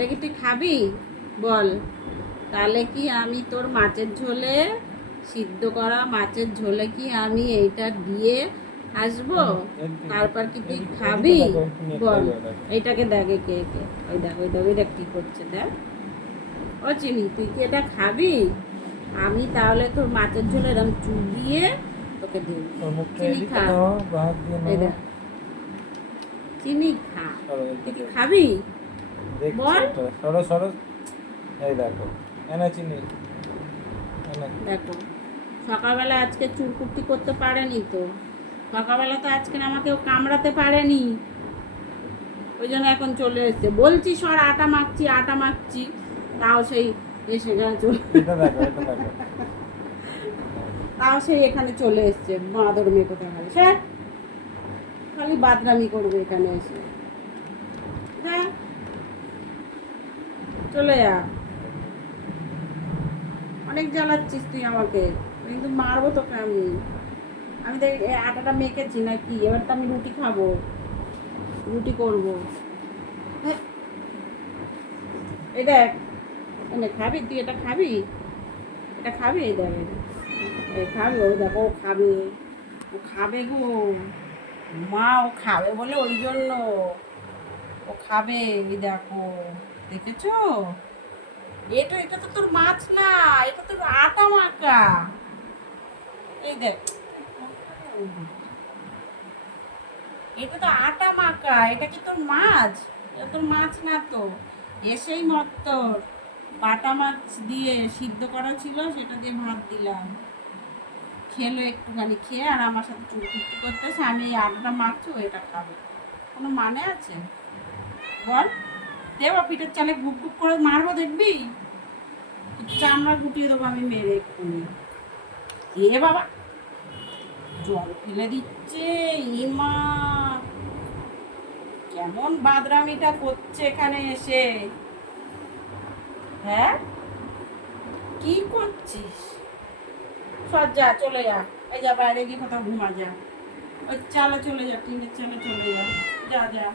এটা কি তুই খাবি বল? তাহলে কি আমি তোর মাছের ঝোলে, সিদ্ধ করা মাছের ঝোলে কি আমি এইটা দিয়ে আসবো? তারপর কি তুই খাবি বল? এইটাকে দেখে কে কে, ওই দেখ ওই দেখ ওইটা কি করছে দেখ। ও চিনি, তুই কি এটা খাবি? আমি তাহলে তোর মাছের ঝোলে এরকম চুবিয়ে তোকে দেব। চিনি খা, এই দেখ চিনি খা। তুই কি খাবি বল? সরো সরো, এই দেখো এনে চিনি এনে। দেখো সকালবেলা আজকে চুরকুটি করতে পারেনি তো, সকালবেলা তো আজকে আমাকেও কামড়াতে পারেনি, ওই জন্য এখন চলে এসছে। বলছি সর, আটা মাখছি আটা মাখছি, তাও সেই এসে চলে, এটা দেখো এটা দেখো। তাও সেই এখানে চলে এসছে বাঁদর মেয়ে কোথায় খালি স্যার, খালি বাদরামি করবে এখানে এসে। হ্যাঁ চলে যা, অনেক জ্বালাচ্ছিস তুই আমাকে, কিন্তু মারবো তোকে আমি। আমি দেখ আটাটা মেখেছি নাকি, এবার তো আমি রুটি খাবো, রুটি করবো। হ্যাঁ এই দেখ, মানে খাবি তুই, এটা খাবি, এটা খাবি, এই দেখ এই খাবি, ওই দেখো ও খাবে, ও খাবে গো মা, ও খাবে বলে ওই জন্য ও খাবে। এই দেখো দেখেছো, এটা এটা তো তোর মাছ না, এটা তো আটা মাখা। এই দেখ এটা তো আটা মাখা, এটা কি তোর মাছ? এটা তোর মাছ না তো। এসেই মত তোর বাটা মাছ দিয়ে সিদ্ধ করা ছিল, সেটা দিয়ে ভাত দিলাম, খেলো একটুখানি, খেয়ে আর আমার সাথে চুরকুটি করতেছে, আমি এই আটাটা মাখছি, এটা খাবে। কোনো মানে আছে বল? দেবো পিঠের চালে গুপ গুপ করে মারবো, দেখবি চামড়া গুটিয়ে দেবো আমি মেরে এক্ষুনি। এ বাবা জল ফেলে দিচ্ছে, ইমা কেমন বাদরামিটা করছে এখানে এসে। হ্যাঁ কি করছিস? সর যা, চলে যা, এই যা বাইরে গিয়ে কোথাও ঘুমা যা, ওই চালে চলে যা, টিনের চালে চলে যা, যা যা।